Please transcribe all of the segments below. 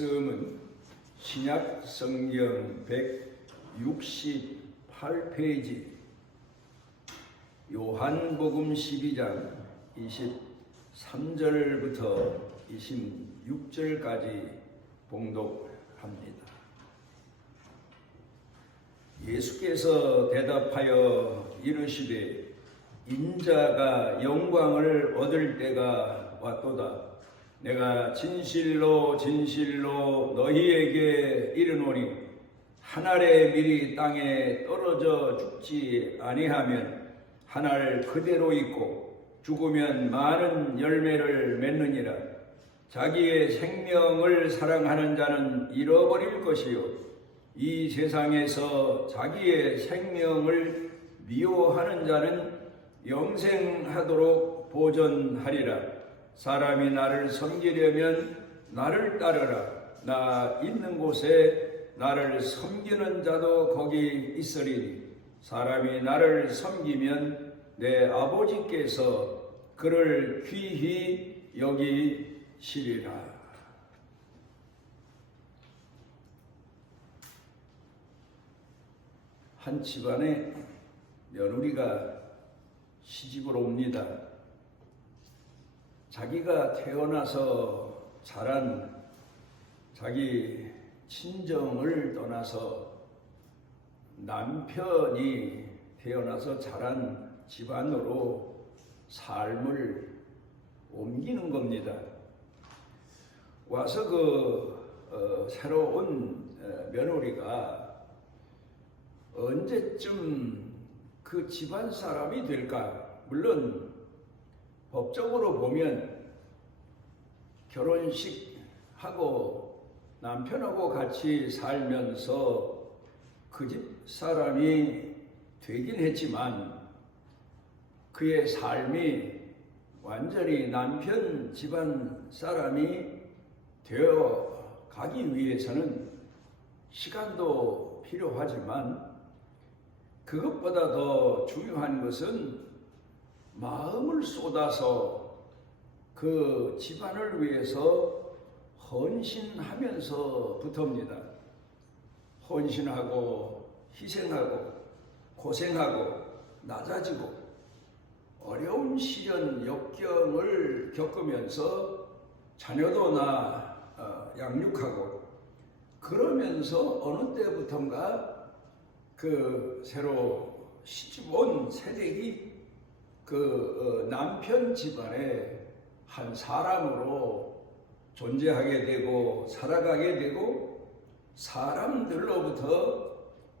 말씀은 신약 성경 168페이지 요한복음 12장 23절부터 26절까지 봉독합니다. 예수께서 대답하여 이르시되 인자가 영광을 얻을 때가 왔도다. 내가 진실로 진실로 너희에게 이르노니 한 알의 밀이 땅에 떨어져 죽지 아니하면 한 알 그대로 있고 죽으면 많은 열매를 맺느니라. 자기의 생명을 사랑하는 자는 잃어버릴 것이요 이 세상에서 자기의 생명을 미워하는 자는 영생하도록 보존하리라. 사람이 나를 섬기려면 나를 따르라. 나 있는 곳에 나를 섬기는 자도 거기 있으리니 사람이 나를 섬기면 내 아버지께서 그를 귀히 여기시리라. 한 집안에 며느리가 시집을 옵니다. 자기가 태어나서 자란 자기 친정을 떠나서 남편이 태어나서 자란 집안으로 삶을 옮기는 겁니다. 와서 새로운 며느리가 언제쯤 그 집안 사람이 될까? 물론 법적으로 보면 결혼식하고 남편하고 같이 살면서 그 집 사람이 되긴 했지만 그의 삶이 완전히 남편 집안 사람이 되어 가기 위해서는 시간도 필요하지만 그것보다 더 중요한 것은 마음을 쏟아서 그 집안을 위해서 헌신하면서부터입니다. 헌신하고 희생하고 고생하고 낮아지고 어려운 시련 역경을 겪으면서 자녀도 양육하고 그러면서 어느 때부턴가 그 새로 시집 온 새댁이 남편 집안의 한 사람으로 존재하게 되고 살아가게 되고 사람들로부터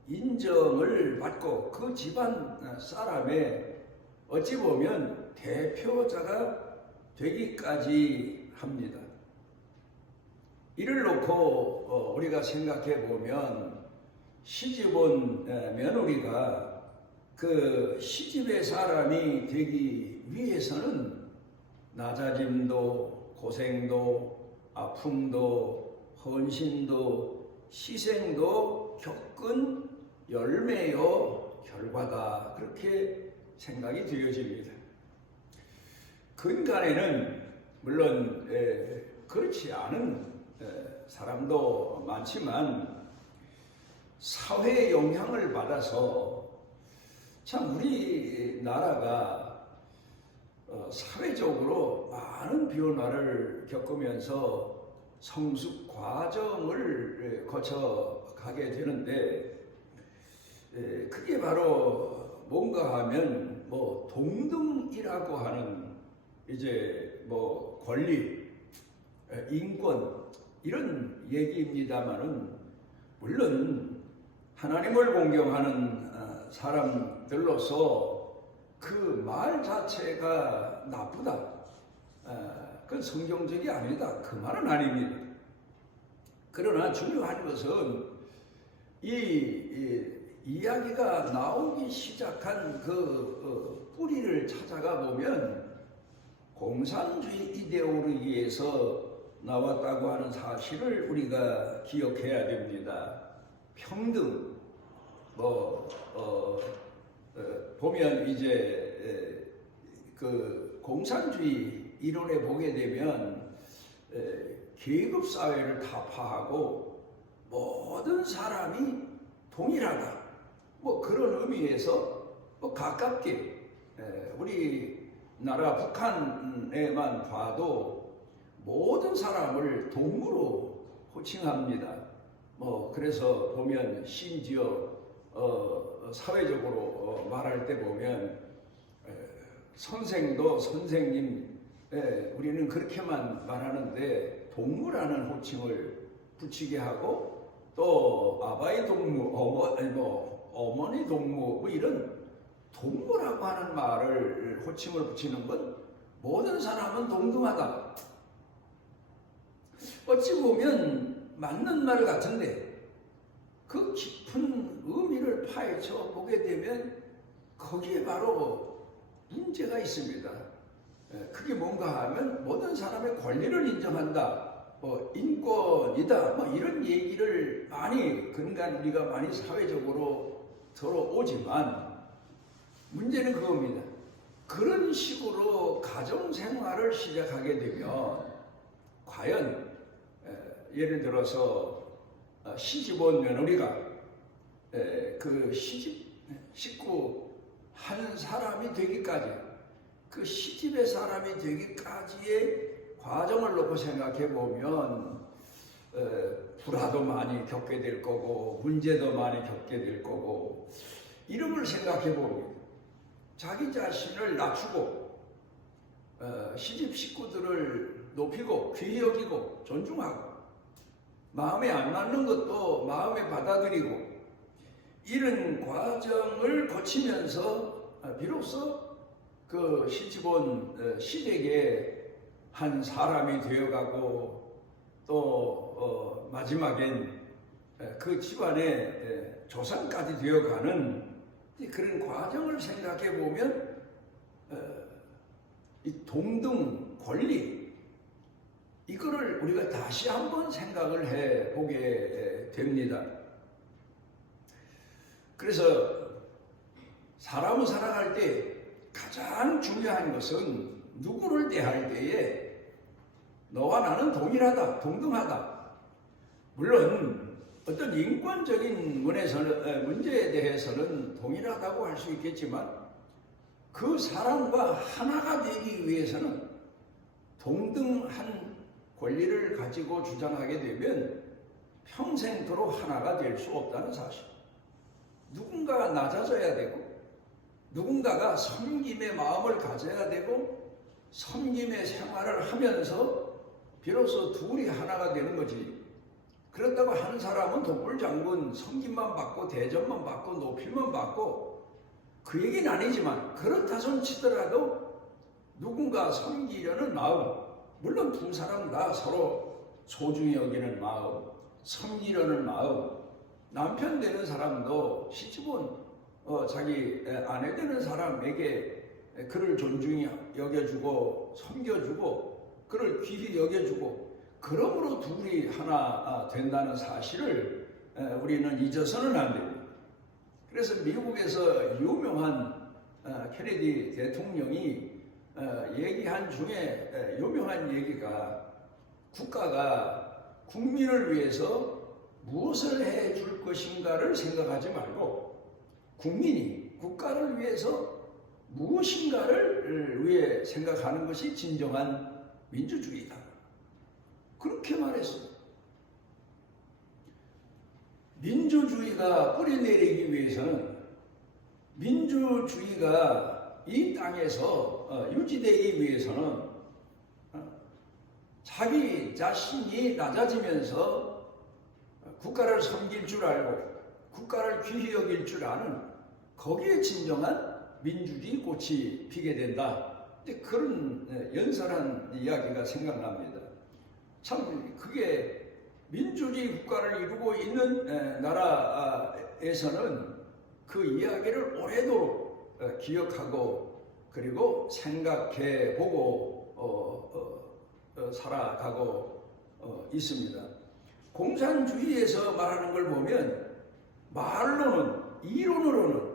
인정을 받고 그 집안 사람의 어찌 보면 대표자가 되기까지 합니다. 이를 놓고 우리가 생각해 보면 시집 온 며느리가 그 시집의 사람이 되기 위해서는 낮아짐도 고생도 아픔도 헌신도 희생도 겪은 열매요 결과다. 그렇게 생각이 되어집니다. 근간에는 물론 그렇지 않은 사람도 많지만 사회의 영향을 받아서 참 우리나라가 사회적으로 많은 변화를 겪으면서 성숙 과정을 거쳐가게 되는데 그게 바로 뭔가 하면 동등이라고 하는 이제 권리, 인권 이런 얘기입니다만은 물론 하나님을 공경하는 사람들로서 그 말 자체가 나쁘다. 그건 성경적이 아니다. 그 말은 아닙니다. 그러나 중요한 것은 이 이야기가 나오기 시작한 그 뿌리를 찾아가 보면 공산주의 이데올로기에서 나왔다고 하는 사실을 우리가 기억해야 됩니다. 평등, 보면 이제 그 공산주의 이론에 보게 되면 계급 사회를 타파하고 모든 사람이 동일하다. 뭐 그런 의미에서 뭐 가깝게 우리나라 북한에만 봐도 모든 사람을 동무로 호칭합니다. 뭐 그래서 보면 심지어 사회적으로 말할 때 보면 선생도 선생님, 우리는 그렇게만 말하는데 동무라는 호칭을 붙이게 하고 또 아바이 동무, 어머니 동무 뭐 이런 동무라고 하는 말을 호칭을 붙이는 건 모든 사람은 동등하다. 어찌 보면 맞는 말 같은데 그 깊은 의미를 파헤쳐 보게 되면 거기에 바로 문제가 있습니다. 그게 뭔가 하면 모든 사람의 권리를 인정한다. 뭐 인권이다. 뭐 이런 얘기를 많이 그러니까 우리가 많이 사회적으로 들어오지만 문제는 그겁니다. 그런 식으로 가정생활을 시작하게 되면 과연 예를 들어서 시집온 며느리가 그 식구 한 사람이 되기까지 그 시집의 사람이 되기까지의 과정을 놓고 생각해 보면 불화도 많이 겪게 될 거고 문제도 많이 겪게 될 거고 이런 걸 생각해 보면 자기 자신을 낮추고 시집 식구들을 높이고 귀히 여기고 존중하고 마음에 안 맞는 것도 마음에 받아들이고 이런 과정을 거치면서 비로소 그 시집온 시댁의 한 사람이 되어가고 또 마지막엔 그 집안의 조상까지 되어가는 그런 과정을 생각해 보면 이 동등 권리 이거를 우리가 다시 한번 생각을 해 보게 됩니다. 그래서 사람을 살아갈 때 가장 중요한 것은 누구를 대할 때에 너와 나는 동일하다, 동등하다. 물론 어떤 인권적인 문제에 대해서는 동일하다고 할 수 있겠지만 그 사람과 하나가 되기 위해서는 동등한 권리를 가지고 주장하게 되면 평생토록 하나가 될 수 없다는 사실. 누군가가 낮아져야 되고 누군가가 섬김의 마음을 가져야 되고 섬김의 생활을 하면서 비로소 둘이 하나가 되는 거지. 그렇다고 한 사람은 독불장군 섬김만 받고 대접만 받고 높임만 받고 그 얘기는 아니지만 그렇다 손 치더라도 누군가 섬기려는 마음, 물론 두 사람 다 서로 소중히 여기는 마음, 섬기려는 마음, 남편 되는 사람도 시집온 자기 아내 되는 사람에게 그를 존중히 여겨주고 섬겨주고 그를 귀히 여겨주고 그러므로 둘이 하나 된다는 사실을 우리는 잊어서는 안 됩니다. 그래서 미국에서 유명한 케네디 대통령이 얘기한 중에 유명한 얘기가 국가가 국민을 위해서 무엇을 해줄 것인가를 생각하지 말고 국민이 국가를 위해서 무엇인가를 위해 생각하는 것이 진정한 민주주의다. 그렇게 말했습니다. 민주주의가 뿌리내리기 위해서는 민주주의가 이 땅에서 유지되기 위해서는 자기 자신이 낮아지면서 국가를 섬길 줄 알고 국가를 귀히 여길 줄 아는 거기에 진정한 민주주의 꽃이 피게 된다. 그런 연설한 이야기가 생각납니다. 참 그게 민주주의 국가를 이루고 있는 나라에서는 그 이야기를 오래도록 기억하고 그리고 생각해 보고 살아가고 있습니다. 공산주의에서 말하는 걸 보면 말로는 이론으로는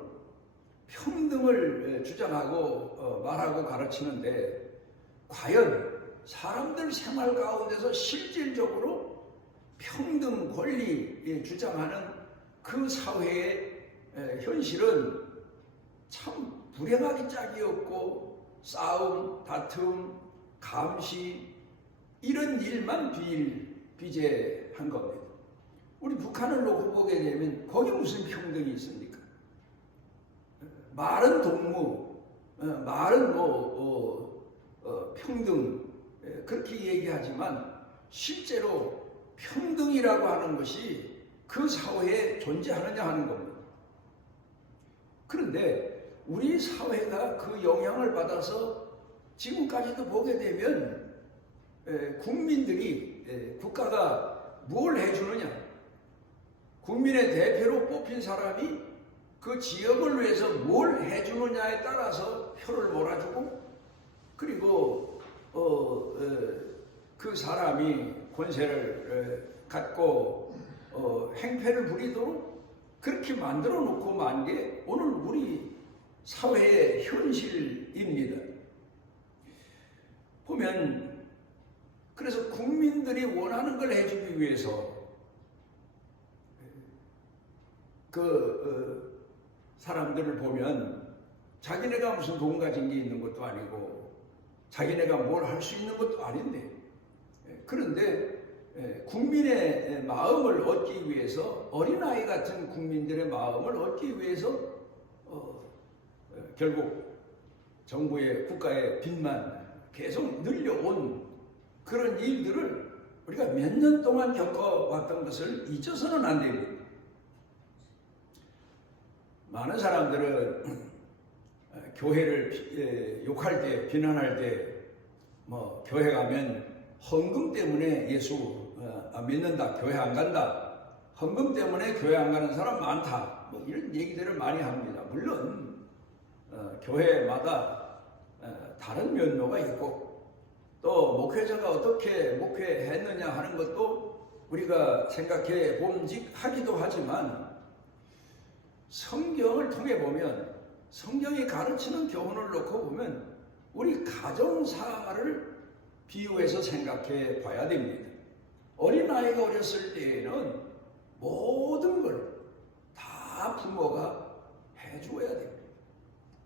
평등을 주장하고 말하고 가르치는데 과연 사람들 생활 가운데서 실질적으로 평등 권리 주장하는 그 사회의 현실은 참 불행하기 짝이 없고 싸움, 다툼, 감시 이런 일만 비제한 겁니다. 우리 북한을 놓고 보게 되면 거기 무슨 평등이 있습니까? 말은 동무, 말은 평등 그렇게 얘기하지만 실제로 평등이라고 하는 것이 그 사회에 존재하느냐 하는 겁니다. 그런데 우리 사회가 그 영향을 받아서 지금까지도 보게 되면 국민들이 국가가 뭘 해주느냐, 국민의 대표로 뽑힌 사람이 그 지역을 위해서 뭘 해주느냐에 따라서 표를 몰아주고, 그리고 그 사람이 권세를 갖고 행패를 부리도록 그렇게 만들어 놓고 만 게 오늘 우리 사회의 현실입니다. 보면 그래서 국민들이 원하는 걸 해주기 위해서 사람들을 보면 자기네가 무슨 돈 가진 게 있는 것도 아니고 자기네가 뭘 할 수 있는 것도 아닌데, 그런데 국민의 마음을 얻기 위해서, 어린아이 같은 국민들의 마음을 얻기 위해서 결국 정부의 국가의 빚만 계속 늘려온 그런 일들을 우리가 몇 년 동안 겪어왔던 것을 잊어서는 안 됩니다. 많은 사람들은 교회를 욕할 때, 비난할 때, 교회 가면 헌금 때문에 예수 믿는다, 교회 안 간다, 헌금 때문에 교회 안 가는 사람 많다, 이런 얘기들을 많이 합니다. 물론 교회마다 다른 면모가 있고 또 목회자가 어떻게 목회했느냐 하는 것도 우리가 생각해 봄직하기도 하지만, 성경을 통해 보면, 성경이 가르치는 교훈을 놓고 보면 우리 가정사를 비유해서 생각해 봐야 됩니다. 어린아이가 어렸을 때에는 모든 걸 다 부모가 해줘야 됩니다.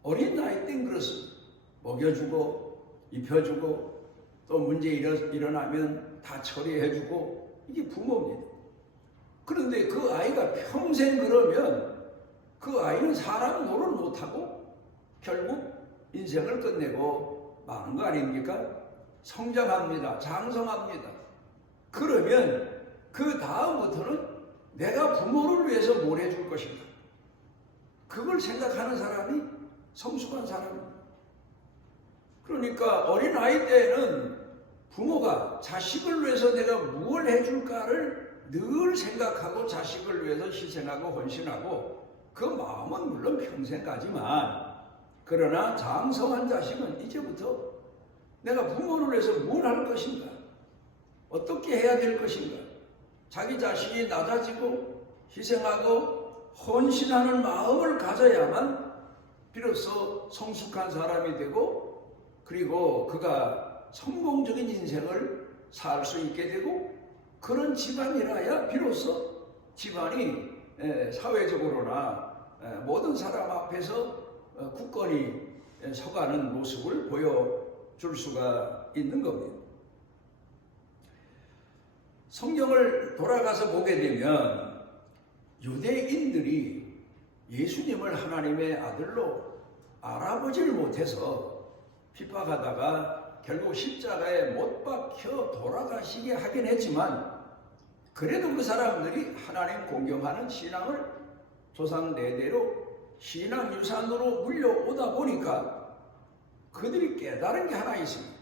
어린아이 땐 그렇습니다. 먹여주고 입혀주고 또 문제 일어나면 다 처리해주고, 이게 부모입니다. 그런데 그 아이가 평생 그러면 그 아이는 사람 노릇 못하고 결국 인생을 끝내고 마는 거 아닙니까? 성장합니다. 장성합니다. 그러면 그 다음부터는 내가 부모를 위해서 뭘 해줄 것인가, 그걸 생각하는 사람이 성숙한 사람입니다. 그러니까 어린아이 때는 부모가 자식을 위해서 내가 무엇을 해줄까를 늘 생각하고 자식을 위해서 희생하고 헌신하고, 그 마음은 물론 평생 가지만, 그러나 장성한 자식은 이제부터 내가 부모를 위해서 뭘 할 것인가, 어떻게 해야 될 것인가, 자기 자식이 낮아지고 희생하고 헌신하는 마음을 가져야만 비로소 성숙한 사람이 되고, 그리고 그가 성공적인 인생을 살 수 있게 되고, 그런 집안이라야 비로소 집안이 사회적으로나 모든 사람 앞에서 굳건히 서가는 모습을 보여줄 수가 있는 겁니다. 성경을 돌아가서 보게 되면 유대인들이 예수님을 하나님의 아들로 알아보지를 못해서 핍박하다가 결국 십자가에 못 박혀 돌아가시게 하긴 했지만, 그래도 그 사람들이 하나님 공경하는 신앙을 조상 대대로 신앙 유산으로 물려오다 보니까 그들이 깨달은 게 하나 있습니다.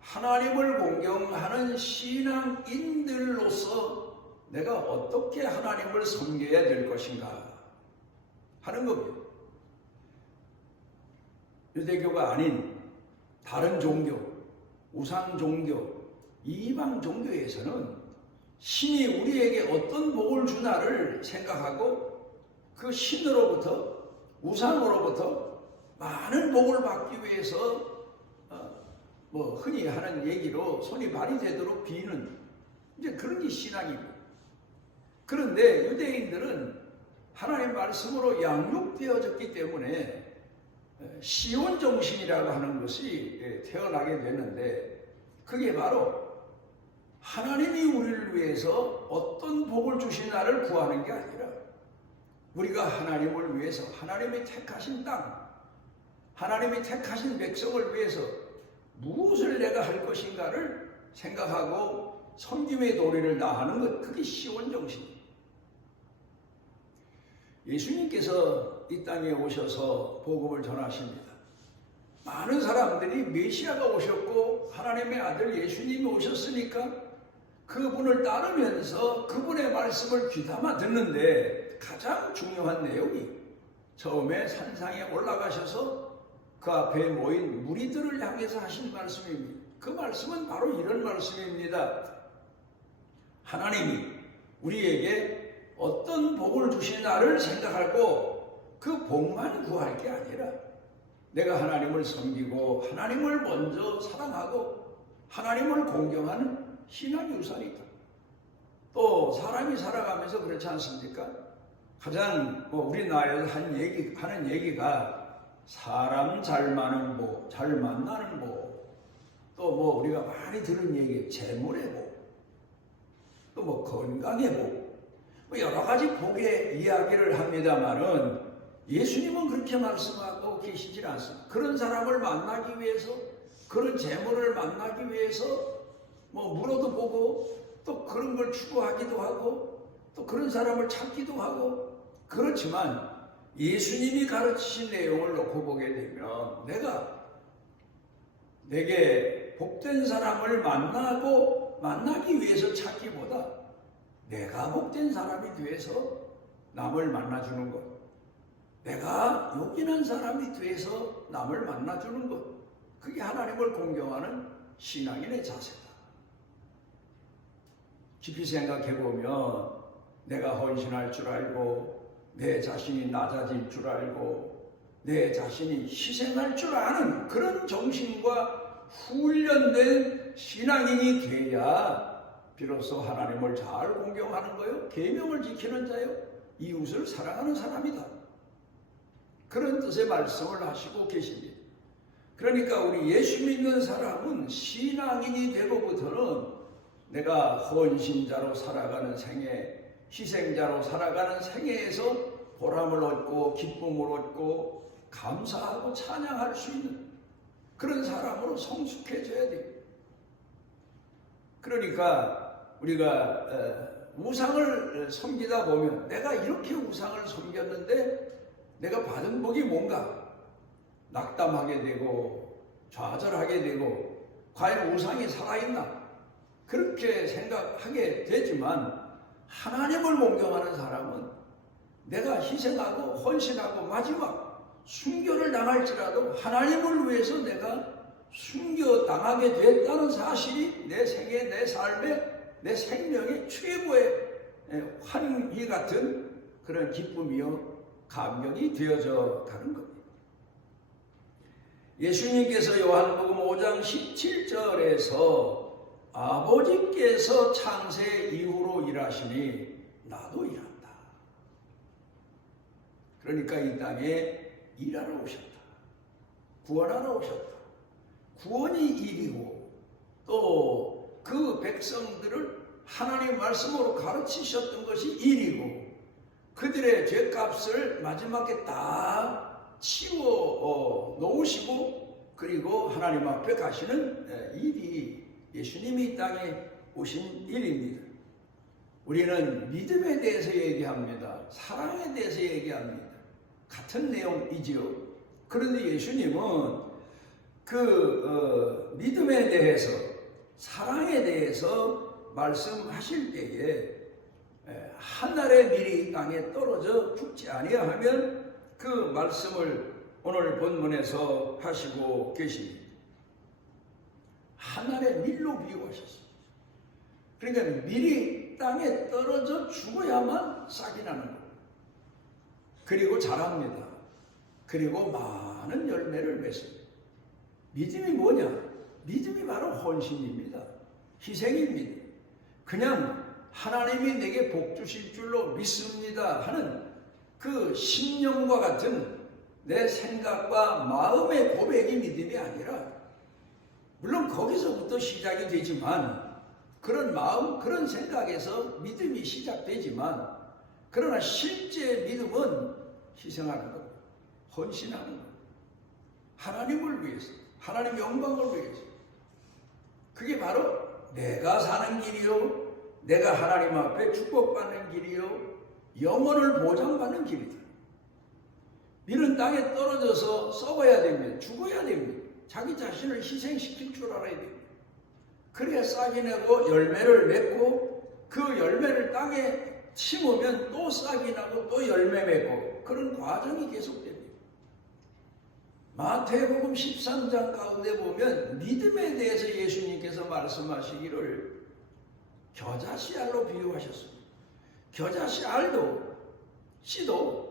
하나님을 공경하는 신앙인들로서 내가 어떻게 하나님을 섬겨야 될 것인가 하는 겁니다. 유대교가 아닌 다른 종교, 우상 종교, 이방 종교에서는 신이 우리에게 어떤 복을 주나를 생각하고 그 신으로부터, 우상으로부터 많은 복을 받기 위해서 뭐 흔히 하는 얘기로 손이 발이 되도록 비는 이제 그런 게 신앙이고, 그런데 유대인들은 하나님 말씀으로 양육되어졌기 때문에 시온 정신이라고 하는 것이 태어나게 되는데, 그게 바로 하나님이 우리를 위해서 어떤 복을 주시나를 구하는 게 아니라 우리가 하나님을 위해서, 하나님이 택하신 땅, 하나님이 택하신 백성을 위해서 무엇을 내가 할 것인가를 생각하고 섬김의 도리를 다하는 것, 그게 시온 정신이에요. 예수님께서 이 땅에 오셔서 복음을 전하십니다. 많은 사람들이 메시아가 오셨고 하나님의 아들 예수님이 오셨으니까 그분을 따르면서 그분의 말씀을 귀담아 듣는데, 가장 중요한 내용이 처음에 산상에 올라가셔서 그 앞에 모인 무리들을 향해서 하신 말씀입니다. 그 말씀은 바로 이런 말씀입니다. 하나님이 우리에게 어떤 복을 주시나를 생각하고 그 복만 구할 게 아니라 내가 하나님을 섬기고 하나님을 먼저 사랑하고 하나님을 공경하는 신앙이 우선이다. 또 사람이 살아가면서 그렇지 않습니까? 가장 우리나라에서 하는 얘기가 사람 잘 많은 복, 잘 만나는 복, 또 우리가 많이 들은 얘기 재물의 복, 또 건강의 복, 여러 가지 복의 이야기를 합니다만은 예수님은 그렇게 말씀하고 계시질 않습니다. 그런 사람을 만나기 위해서, 그런 재물을 만나기 위해서 물어도 보고 또 그런 걸 추구하기도 하고 또 그런 사람을 찾기도 하고, 그렇지만 예수님이 가르치신 내용을 놓고 보게 되면 내게 복된 사람을 만나기 위해서 찾기보다 내가 복된 사람이 되어서 남을 만나주는 것, 내가 요긴한 사람이 되어서 남을 만나주는 것, 그게 하나님을 공경하는 신앙인의 자세다. 깊이 생각해보면 내가 헌신할 줄 알고 내 자신이 낮아질 줄 알고 내 자신이 희생할 줄 아는 그런 정신과 훈련된 신앙인이 돼야 비로소 하나님을 잘 공경하는 거요, 계명을 지키는 자요, 이웃을 사랑하는 사람이다. 그런 뜻의 말씀을 하시고 계십니다. 그러니까 우리 예수 믿는 사람은 신앙인이 되고부터는 내가 헌신자로 살아가는 생애, 희생자로 살아가는 생애에서 보람을 얻고 기쁨을 얻고 감사하고 찬양할 수 있는 그런 사람으로 성숙해져야 됩니다. 그러니까 우리가 우상을 섬기다 보면 내가 이렇게 우상을 섬겼는데 내가 받은 복이 뭔가 낙담하게 되고 좌절하게 되고, 과연 우상이 살아있나 그렇게 생각하게 되지만, 하나님을 공경하는 사람은 내가 희생하고 헌신하고 마지막 순교를 당할지라도 하나님을 위해서 내가 순교당하게 됐다는 사실이 내 생애, 내 삶의, 내 생명의 최고의 환희 같은 그런 기쁨이요 감격이 되어져 가는 겁니다. 예수님께서 요한복음 5장 17절에서 아버지께서 창세 이후로 일하시니 나도 일한다. 그러니까 이 땅에 일하러 오셨다. 구원하러 오셨다. 구원이 일이고 또 그 백성들을 하나님의 말씀으로 가르치셨던 것이 일이고, 그들의 죄값을 마지막에 다 치워 놓으시고 그리고 하나님 앞에 가시는 일이 예수님이 이 땅에 오신 일입니다. 우리는 믿음에 대해서 얘기합니다. 사랑에 대해서 얘기합니다. 같은 내용이지요. 그런데 예수님은 믿음에 대해서, 사랑에 대해서 말씀하실 때에 하늘의 밀이 땅에 떨어져 죽지 아니하면 그 말씀을 오늘 본문에서 하시고 계십니다. 하늘의 밀로 비유하셨습니다. 그러니까 밀이 땅에 떨어져 죽어야만 싹이 나는 거예요. 그리고 자랍니다. 그리고 많은 열매를 맺습니다. 믿음이 뭐냐? 믿음이 바로 헌신입니다. 희생입니다. 그냥 하나님이 내게 복 주실 줄로 믿습니다 하는 그 신념과 같은 내 생각과 마음의 고백이 믿음이 아니라, 물론 거기서부터 시작이 되지만, 그런 마음, 그런 생각에서 믿음이 시작되지만, 그러나 실제 믿음은 희생하는 겁니다. 헌신하는 겁니다. 하나님을 위해서, 하나님 영광을 위해서. 그게 바로 내가 사는 길이요, 내가 하나님 앞에 축복받는 길이요, 영혼을 보장받는 길이다. 이런 땅에 떨어져서 썩어야 됩니다. 죽어야 됩니다. 자기 자신을 희생시킬 줄 알아야 됩니다. 그래야 싹이 내고 열매를 맺고, 그 열매를 땅에 심으면 또 싹이 나고 또 열매 맺고, 그런 과정이 계속됩니다. 마태복음 13장 가운데 보면 믿음에 대해서 예수님께서 말씀하시기를 겨자씨알로 비유하셨습니다. 겨자씨 알도, 씨도,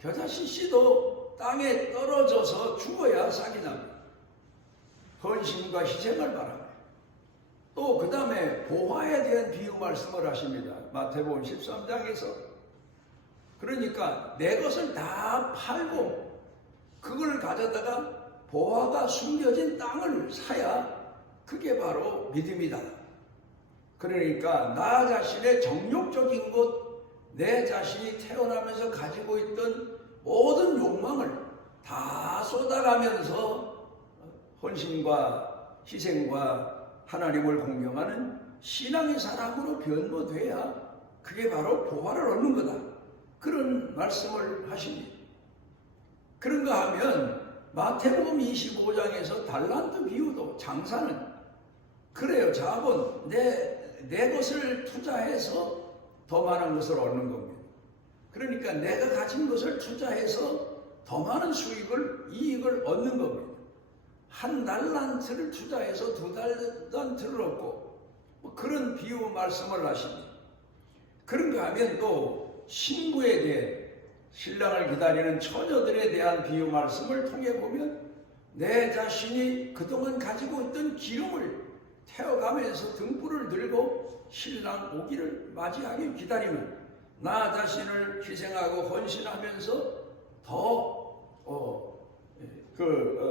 겨자씨 씨도 땅에 떨어져서 죽어야 싹이 납니다. 헌신과 희생을 바랍니다. 또 그 다음에 보화에 대한 비유 말씀을 하십니다. 마태복음 13장에서. 그러니까 내 것을 다 팔고 그걸 가져다가 보화가 숨겨진 땅을 사야 그게 바로 믿음이다. 그러니까 나 자신의 정욕적인 것, 내 자신이 태어나면서 가지고 있던 모든 욕망을 다 쏟아가면서 헌신과 희생과 하나님을 공경하는 신앙의 사람으로 변모돼야 그게 바로 보화를 얻는 거다. 그런 말씀을 하십니다. 그런가 하면 마태복음 25장에서 달란트 비유도, 장사는 그래요. 자본, 내 것을 투자해서 더 많은 것을 얻는 겁니다. 그러니까 내가 가진 것을 투자해서 더 많은 이익을 얻는 겁니다. 한 달란트를 투자해서 두 달란트를 얻고, 뭐 그런 비유 말씀을 하십니다. 그런가 하면 또 신부에 대해, 신랑을 기다리는 처녀들에 대한 비유 말씀을 통해 보면 내 자신이 그동안 가지고 있던 기름을 태워가면서 등불을 들고 신랑 오기를 맞이하기 기다리는 나 자신을 희생하고 헌신하면서 더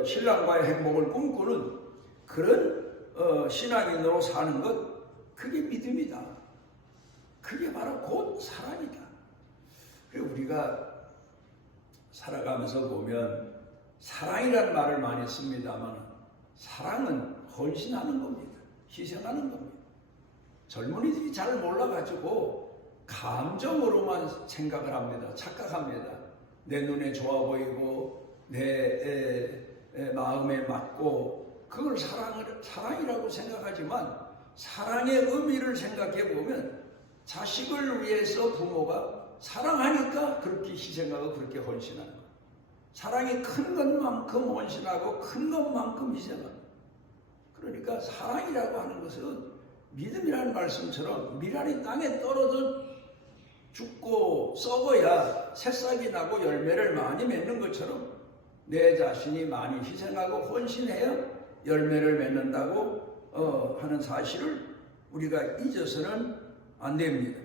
신랑과의 행복을 꿈꾸는 그런 신앙인으로 사는 것, 그게 믿음이다. 그게 바로 곧 사랑이다. 그리고 우리가 살아가면서 보면 사랑이라는 말을 많이 씁니다만, 사랑은 헌신하는 겁니다. 희생하는 겁니다. 젊은이들이 잘 몰라가지고 감정으로만 생각을 합니다. 착각합니다. 내 눈에 좋아 보이고 내 마음에 맞고 그걸 사랑이라고 생각하지만, 사랑의 의미를 생각해 보면 자식을 위해서 부모가 사랑하니까 그렇게 희생하고 그렇게 헌신하는 거예요. 사랑이 큰 것만큼 헌신하고 큰 것만큼 희생하는. 그러니까 사랑이라고 하는 것은 믿음이라는 말씀처럼 미랄이 땅에 떨어져 죽고 썩어야 새싹이 나고 열매를 많이 맺는 것처럼 내 자신이 많이 희생하고 헌신해야 열매를 맺는다고 하는 사실을 우리가 잊어서는 안 됩니다.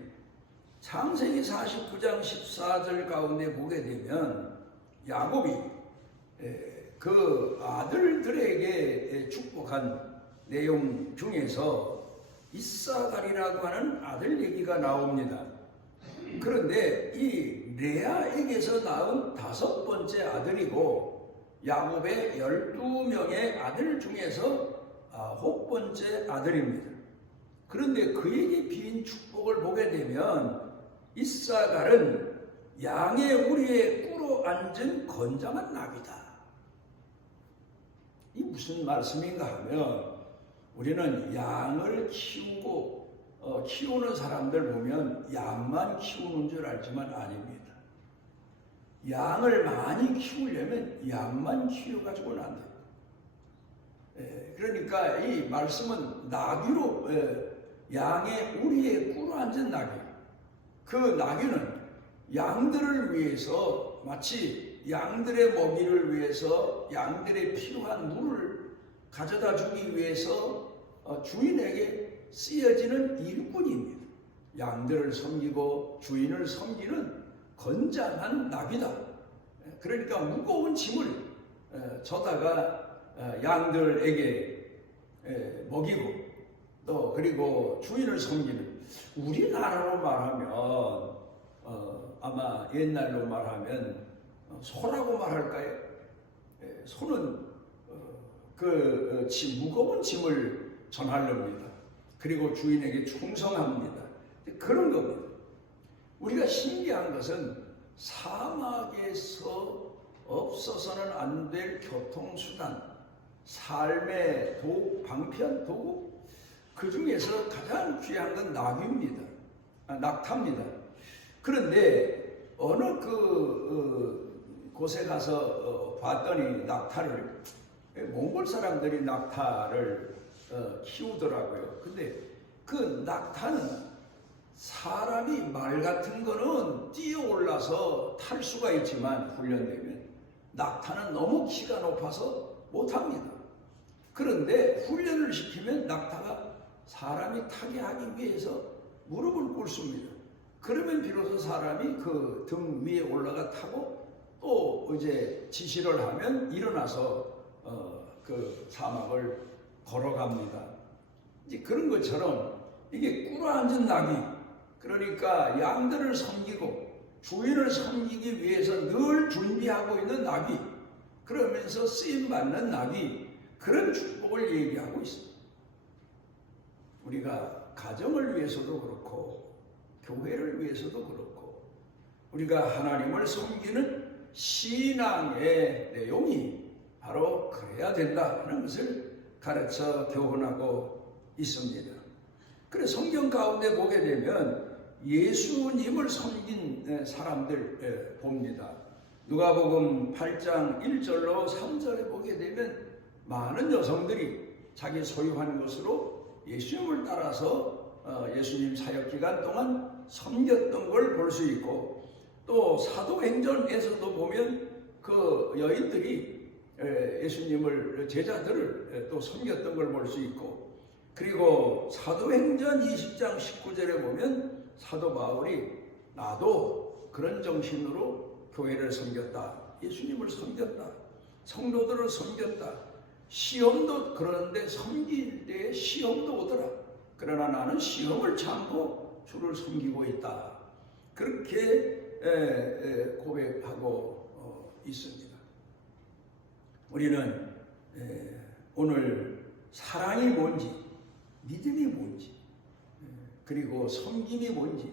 창세기 49장 14절 가운데 보게 되면 야곱이 그 아들들에게 축복한 내용 중에서 이사갈이라고 하는 아들 얘기가 나옵니다. 그런데 이 레아에게서 낳은 5번째 아들이고 야곱의 12명의 아들 중에서 9번째 아들입니다. 그런데 그에게 빈 축복을 보게 되면 이사갈은 양의 우리에 꿇어 앉은 건장한 나귀다. 이 무슨 말씀인가 하면, 우리는 양을 키우는 사람들 보면 양만 키우는 줄 알지만 아닙니다. 양을 많이 키우려면 양만 키워가지고는 안 돼요. 그러니까 이 말씀은 나귀로, 양의 우리에 꿇어 앉은 나귀. 그 나귀는 양들을 위해서, 마치 양들의 먹이를 위해서 양들의 필요한 물을 가져다 주기 위해서 주인에게 쓰여지는 일꾼입니다. 양들을 섬기고 주인을 섬기는 건장한 나귀다. 그러니까 무거운 짐을 져다가 양들에게 먹이고 또 그리고 주인을 섬기는, 우리나라로 말하면 아마 옛날로 말하면 소라고 말할까요? 소는 무거운 짐을 전하렵니다. 그리고 주인에게 충성합니다. 그런 겁니다. 우리가 신기한 것은 사막에서 없어서는 안 될 교통수단, 삶의 방편, 도구, 그 중에서 가장 귀한 건 나귀입니다. 낙타입니다. 그런데 어느 곳에 가서 봤더니 낙타를, 몽골 사람들이 낙타를 키우더라고요. 근데 그 낙타는 사람이 말 같은 거는 뛰어올라서 탈 수가 있지만 훈련되면 낙타는 너무 키가 높아서 못합니다. 그런데 훈련을 시키면 낙타가 사람이 타게 하기 위해서 무릎을 꿇습니다. 그러면 비로소 사람이 그 등 위에 올라가 타고 또 이제 지시를 하면 일어나서 그 사막을 걸어갑니다. 이제 그런 것처럼 이게 꿇어앉은 나귀, 그러니까 양들을 섬기고 주인을 섬기기 위해서 늘 준비하고 있는 나귀, 그러면서 쓰임받는 나귀, 그런 축복을 얘기하고 있습니다. 우리가 가정을 위해서도 그렇고 교회를 위해서도 그렇고 우리가 하나님을 섬기는 신앙의 내용이 바로 그래야 된다는 것을 가르쳐 교훈하고 있습니다. 그래서 성경 가운데 보게 되면 예수님을 섬긴 사람들 봅니다. 누가복음 8장 1절로 3절에 보게 되면 많은 여성들이 자기 소유한 것으로 예수님을 따라서 예수님 사역 기간 동안 섬겼던 걸 볼 수 있고, 또 사도행전에서도 보면 그 여인들이 예수님을, 제자들을 또 섬겼던 걸 볼 수 있고, 그리고 사도행전 20장 19절에 보면 사도 바울이 나도 그런 정신으로 교회를 섬겼다, 예수님을 섬겼다, 성도들을 섬겼다, 시험도 그러는데 섬길 때에 시험도 오더라, 그러나 나는 시험을 참고 주를 섬기고 있다, 그렇게 고백하고 있습니다. 우리는 오늘 사랑이 뭔지, 믿음이 뭔지, 그리고 섬김이 뭔지,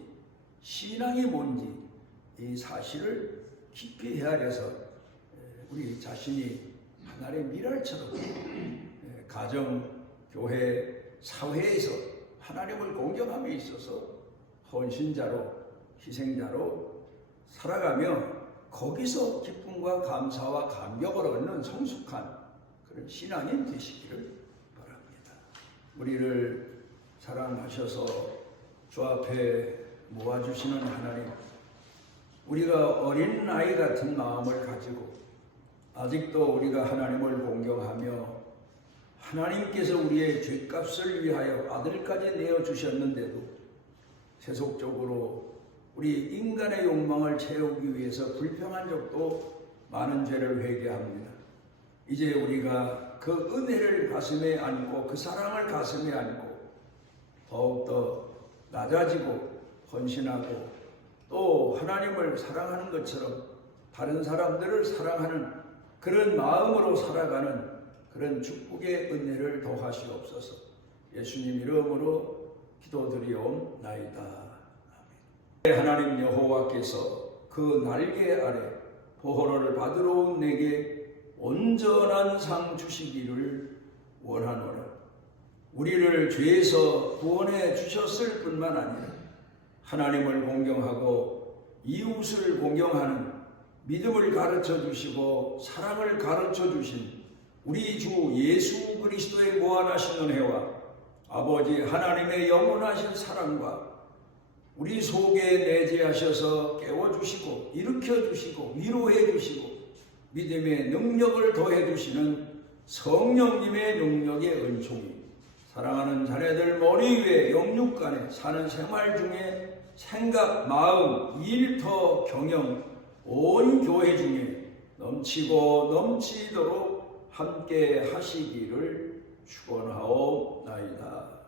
신앙이 뭔지 이 사실을 깊이 헤아려서 우리 자신이 하나의 미랄처럼 가정, 교회, 사회에서 하나님을 공경함에 있어서 헌신자로, 희생자로 살아가며 거기서 기쁨과 감사와 감격을 얻는 성숙한 그런 신앙인 되시기를 바랍니다. 우리를 사랑하셔서 주 앞에 모아주시는 하나님, 우리가 어린 아이 같은 마음을 가지고 아직도 우리가 하나님을 공경하며 하나님께서 우리의 죄값을 위하여 아들까지 내어주셨는데도 세속적으로 우리 인간의 욕망을 채우기 위해서 불평한 적도 많은 죄를 회개합니다. 이제 우리가 그 은혜를 가슴에 안고 그 사랑을 가슴에 안고 더욱더 낮아지고 헌신하고 또 하나님을 사랑하는 것처럼 다른 사람들을 사랑하는 그런 마음으로 살아가는 그런 축복의 은혜를 더하시옵소서. 예수님 이름으로 기도드리옵나이다. 하나님 여호와께서 그 날개 아래 보호를 받으러 온 내게 온전한 상 주시기를 원하노라. 우리를 죄에서 구원해 주셨을 뿐만 아니라 하나님을 공경하고 이웃을 공경하는 믿음을 가르쳐 주시고 사랑을 가르쳐 주신 우리 주 예수 그리스도의 무한하신 은혜와 아버지 하나님의 영원하신 사랑과 우리 속에 내재하셔서 깨워주시고 일으켜주시고 위로해주시고 믿음의 능력을 더해주시는 성령님의 능력의 은총이 사랑하는 자녀들 머리 위에 영육 간에 사는 생활 중에 생각, 마음, 일터, 경영 온 교회 중에 넘치고 넘치도록 함께 하시기를 축원하옵나이다.